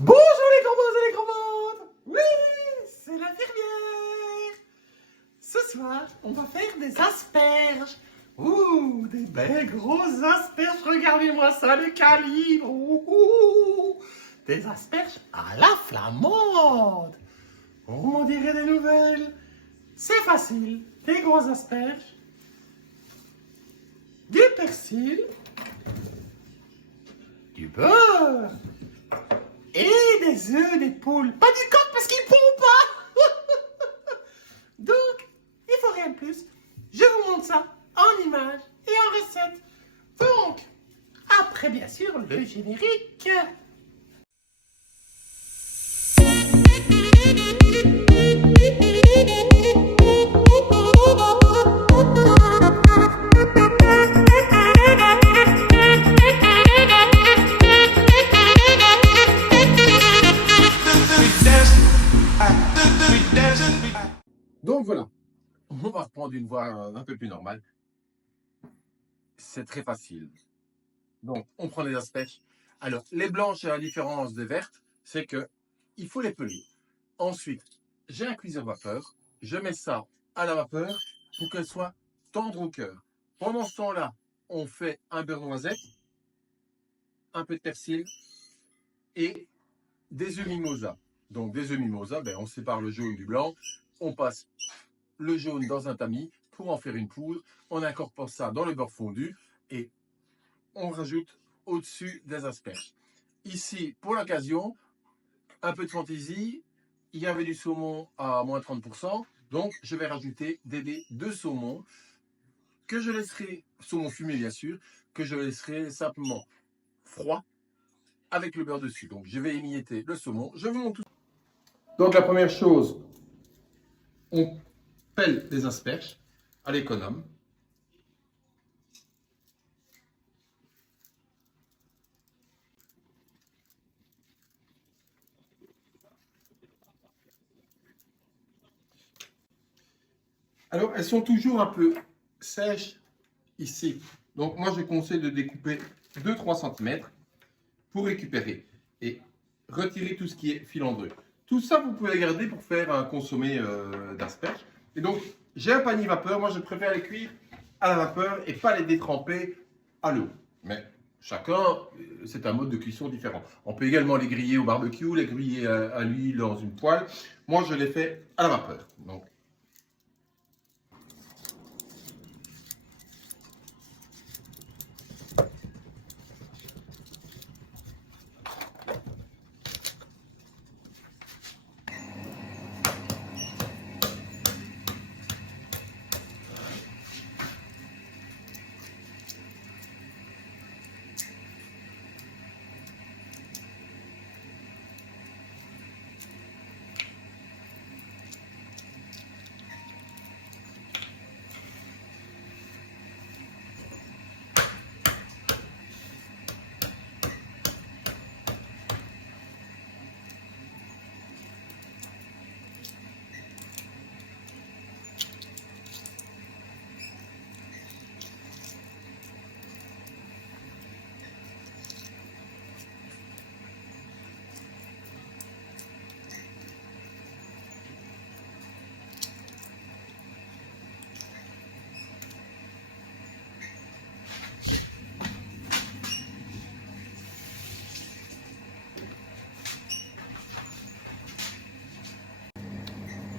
Bonjour les commandes et les commandes. Oui, c'est l'infirmière. Ce soir, on va faire des asperges. Ouh, des belles grosses asperges. Regardez-moi ça, le calibre. Ouh, des asperges à la flamande. On m'en dirait des nouvelles. C'est facile. Des grosses asperges, du persil, du beurre et des œufs des poules. Pas du coq parce qu'ils ne pondent pas. Donc, il faut rien de plus. Je vous montre ça en images et en recette. Donc, après bien sûr le générique. Donc voilà, on va reprendre une voie un peu plus normale. C'est très facile. Donc, on prend les asperges. Alors, les blanches, à la différence des vertes, c'est que il faut les peler. Ensuite, j'ai un cuiseur vapeur. Je mets ça à la vapeur pour qu'elle soit tendre au cœur. Pendant ce temps-là, on fait un beurre noisette, un peu de persil et des œufs mimosa. Donc, des œufs mimosa, on sépare le jaune du blanc. On passe le jaune dans un tamis pour en faire une poudre. On incorpore ça dans le beurre fondu et on rajoute au-dessus des asperges. Ici, pour l'occasion, un peu de fantaisie, il y avait du saumon à moins 30%, donc je vais rajouter des dés de saumon que je laisserai, saumon fumé bien sûr, que je laisserai simplement froid avec le beurre dessus. Donc je vais émietter le saumon. Je vous montre tout. Donc la première chose, on pèle les asperges à l'économe. Alors, elles sont toujours un peu sèches ici. Donc, moi, je conseille de découper 2-3 cm pour récupérer et retirer tout ce qui est filandreux. Tout ça, vous pouvez garder pour faire un consommé d'asperges. Et donc, j'ai un panier vapeur. Moi, je préfère les cuire à la vapeur et pas les détremper à l'eau. Mais chacun, c'est un mode de cuisson différent. On peut également les griller au barbecue, les griller à l'huile dans une poêle. Moi, je les fais à la vapeur. Donc,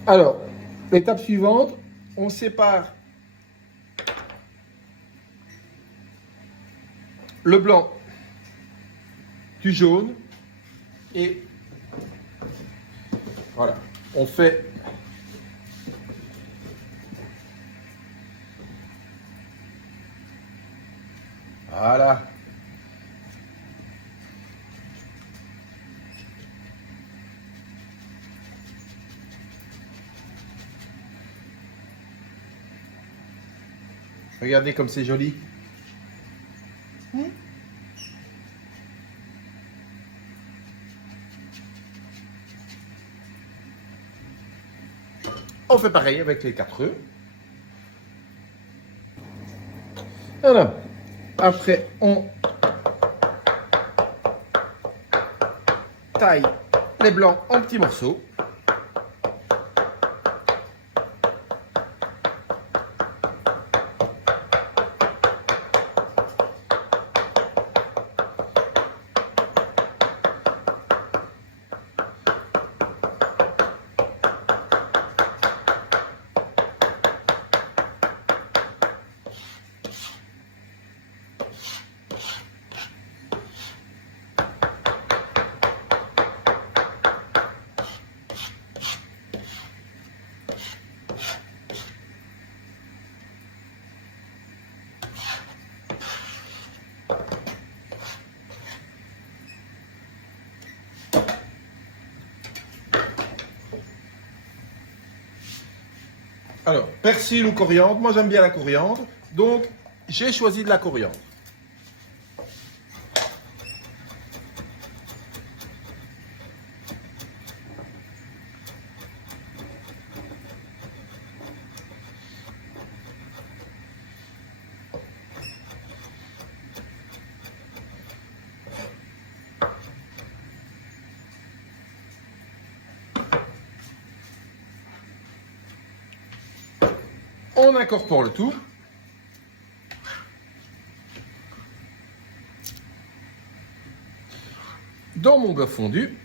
alors, l'étape suivante, on sépare le blanc du jaune et voilà, on fait voilà. Regardez comme c'est joli. On fait pareil avec les 4 œufs. Voilà. Après, on taille les blancs en petits morceaux. Alors, persil ou coriandre, moi j'aime bien la coriandre, donc j'ai choisi de la coriandre. On incorpore le tout. Dans mon beurre fondu.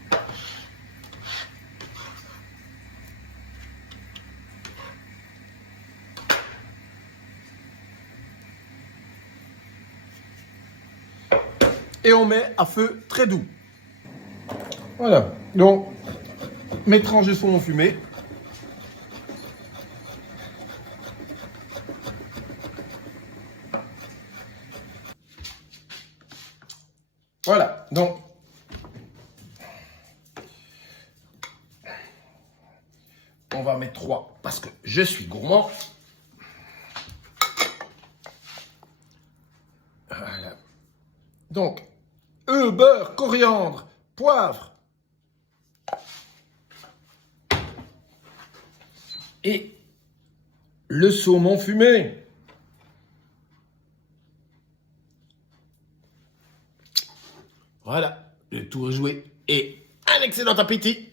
Et on met à feu très doux. Voilà. Donc, mes tranches de saumon fumé. Voilà, donc on va mettre 3 parce que je suis gourmand. Voilà. Donc, œufs, beurre, coriandre, poivre et le saumon fumé. Voilà, le tour est joué et un excellent appétit!